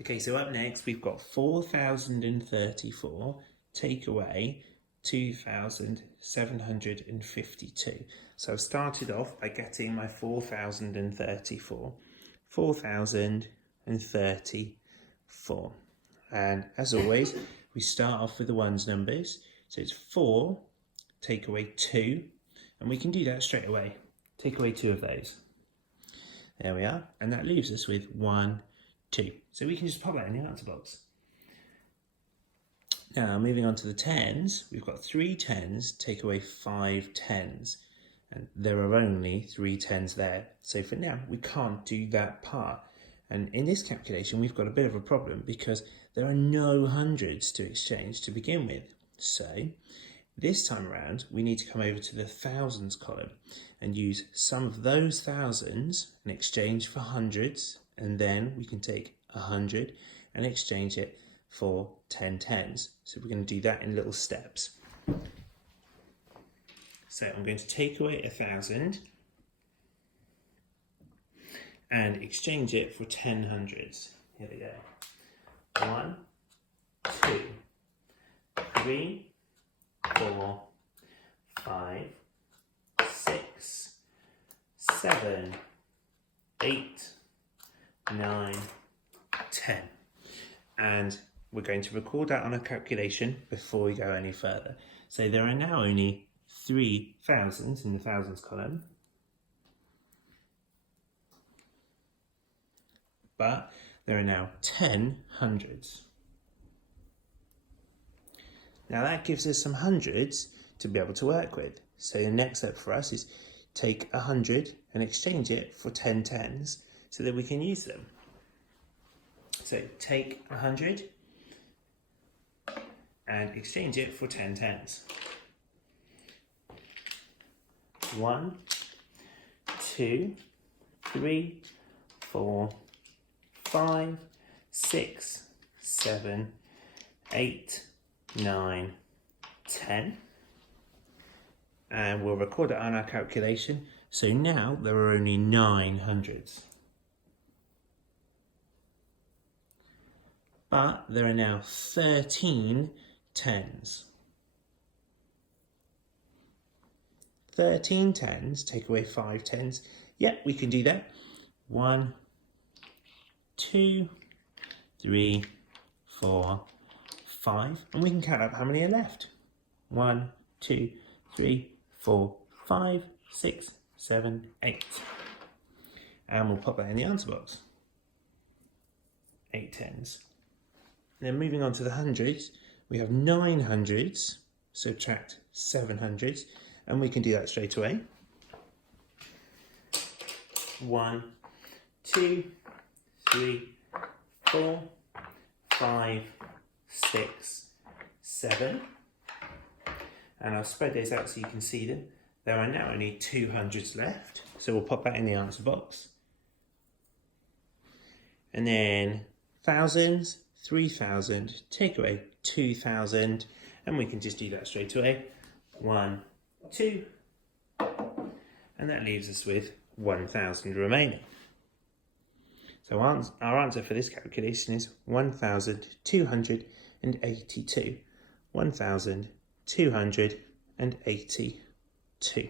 Okay, so up next we've got 4,034 take away 2,752. So I've started off by getting my 4,034. 4,034. And as always, we start off with the ones numbers. So it's 4, take away 2, and we can do that straight away. Take away 2 of those. There we are, and that leaves us with 1, 2. So we can just pop that in the answer box. Now, moving on to the tens, we've got 3 tens, take away 5 tens. And there are only 3 tens there. So for now, we can't do that part. And in this calculation, we've got a bit of a problem because there are no hundreds to exchange to begin with. So this time around, we need to come over to the thousands column and use some of those thousands and exchange for hundreds. And then we can take 100 and exchange it for 10 tens. So we're going to do that in little steps. So I'm going to take away 1,000 and exchange it for 10 hundreds. Here we go. 1, 2, 3, 4, 5, 6, 7, 8, 9, 10. And we're going to record that on a calculation before we go any further. So there are now only 3 thousands in the thousands column, but there are now 10 hundreds. Now that gives us some hundreds to be able to work with. So the next step for us is take 100 and exchange it for 10 tens so that we can use them. So take 100 and exchange it for 10 tens. 1, 2, 3, 4, 5, 6, 7, 8, 9, 10. And we'll record it on our calculation. So now there are only 9 hundreds. But there are now 13 tens. 13 tens, take away 5 tens. Yep, we can do that. 1, 2, 3, 4, 5. And we can count up how many are left. 1, 2, 3, 4, 5, 6, 7, 8. And we'll pop that in the answer box. 8 tens. Then moving on to the hundreds, we have 9 hundreds, subtract 7 hundreds, and we can do that straight away. 1, 2, 3, 4, 5, 6, 7. And I'll spread those out so you can see them. There are now only 2 hundreds left, so we'll pop that in the answer box. And then thousands, 3,000, take away 2,000, and we can just do that straight away. 1, 2, and that leaves us with 1,000 remaining. So our answer for this calculation is 1,282. 1,282.